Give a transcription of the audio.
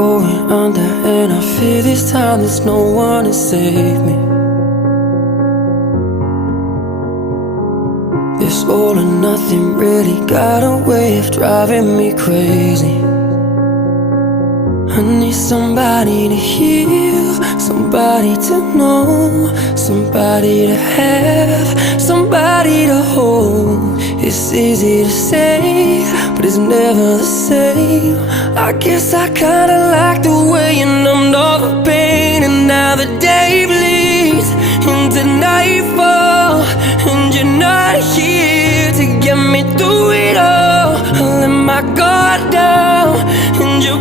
going under, and I fear this time there's no one to save me. This all or nothing really got a way of driving me crazy. I need somebody to heal, somebody to know, somebody to have, somebody to hold. It's easy to say, but it's never the same. I guess I kinda like the way you numbed all the pain. And now the day bleeds into nightfall, and you're not here to get me through it all. I let my guard down, and you